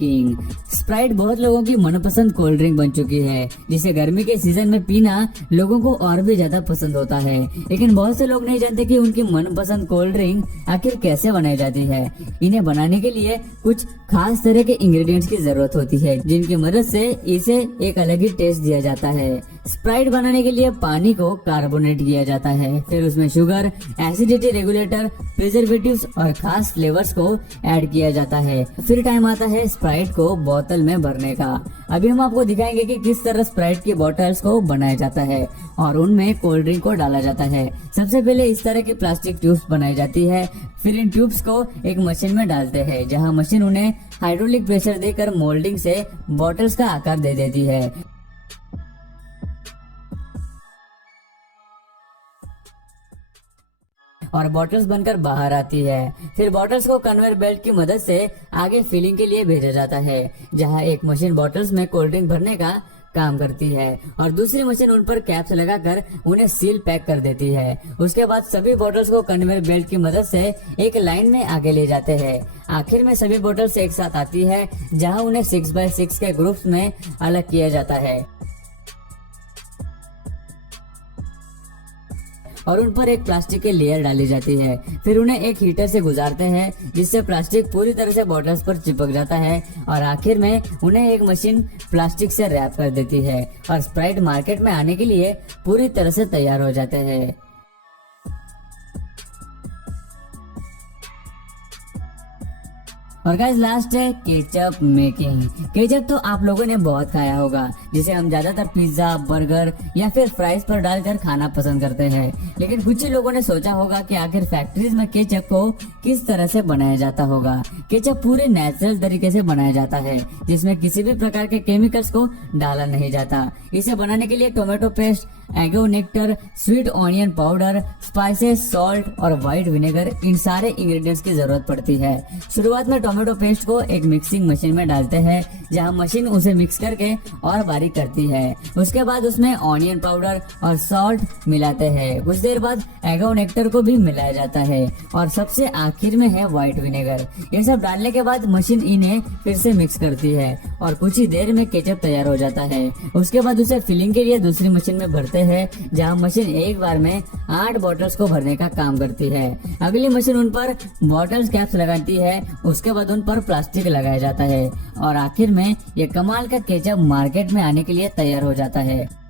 Making. Sprite बहुत लोगों की मनपसंद कोल्ड ड्रिंक बन चुकी है, जिसे गर्मी के सीजन में पीना लोगों को और भी ज्यादा पसंद होता है। लेकिन बहुत से लोग नहीं जानते कि उनकी मनपसंद कोल्ड ड्रिंक आखिर कैसे बनाई जाती है। इन्हें बनाने के लिए कुछ खास तरह के इंग्रेडिएंट्स की जरूरत होती है, जिनकी मदद से इसे एक अलग ही टेस्ट दिया जाता है। स्प्राइट बनाने के लिए पानी को कार्बोनेट किया जाता है, फिर उसमें शुगर, एसिडिटी रेगुलेटर, प्रिजर्वेटिव्स और खास फ्लेवर्स को ऐड किया जाता है। फिर टाइम आता है स्प्राइट को बोतल में भरने का। अभी हम आपको दिखाएंगे कि किस तरह स्प्राइट की बोतल्स को बनाया जाता है और उनमें कोल्ड ड्रिंक को डाला जाता है। सबसे पहले इस तरह की प्लास्टिक ट्यूब्स बनाई जाती है, फिर इन ट्यूब्स को एक मशीन में डालते हैं, जहां मशीन उन्हें हाइड्रोलिक प्रेशर देकर मोल्डिंग से बॉटल्स का आकार दे देती है। और बॉटल्स बनकर बाहर आती है। फिर बॉटल्स को कन्वेयर बेल्ट की मदद से आगे फिलिंग के लिए भेजा जाता है, जहां एक मशीन बॉटल्स में कोल्ड ड्रिंक भरने का काम करती है और दूसरी मशीन उन पर कैप्स लगाकर उन्हें सील पैक कर देती है। उसके बाद सभी बॉटल्स को कन्वेयर बेल्ट की मदद से एक लाइन में आगे ले जाते हैं। आखिर में सभी बॉटल्स एक साथ आती है, जहां उन्हें 6x6 के ग्रुप्स में अलग किया जाता है और उन पर एक प्लास्टिक की लेयर डाली जाती है। फिर उन्हें एक हीटर से गुजारते हैं, जिससे प्लास्टिक पूरी तरह से बॉटल्स पर चिपक जाता है और आखिर में उन्हें एक मशीन प्लास्टिक से रैप कर देती है और स्प्राइट मार्केट में आने के लिए पूरी तरह से तैयार हो जाते हैं। और गाइस लास्ट है केचप मेकिंग। केचप तो आप लोगों ने बहुत खाया होगा, जिसे हम ज्यादातर पिज्जा, बर्गर या फिर फ्राइज पर डालकर खाना पसंद करते हैं। लेकिन कुछ ही लोगों ने सोचा होगा कि आखिर फैक्ट्रीज में केचप को किस तरह से बनाया जाता होगा। केचप पूरे नेचुरल तरीके से बनाया जाता है, जिसमें किसी भी प्रकार के केमिकल्स को डाला नहीं जाता। इसे बनाने के लिए टोमेटो पेस्ट, एगो nectar, sweet onion powder, spices, salt और व्हाइट विनेगर, इन सारे इंग्रेडिएंट्स की जरूरत पड़ती है। शुरुआत में टोमेटो पेस्ट को एक मिक्सिंग मशीन में डालते हैं, जहां मशीन उसे मिक्स करके और बारीक करती है। उसके बाद उसमें ऑनियन पाउडर और सॉल्ट मिलाते हैं। कुछ देर बाद एगो नेक्टर को भी मिलाया जाता है और सबसे आखिर में है व्हाइट विनेगर। ये सब डालने के बाद मशीन इन्हें फिर से मिक्स करती है और कुछ ही देर में केचप तैयार हो जाता है। उसके बाद उसे फिलिंग के लिए दूसरी मशीन में भरते हैं, जहां मशीन एक बार में 8 बॉटल्स को भरने का काम करती है। अगली मशीन उन पर बॉटल्स कैप्स लगाती है, उसके बाद उन पर प्लास्टिक लगाया जाता है और आखिर में ये कमाल का केचप मार्केट में आने के लिए तैयार हो जाता है।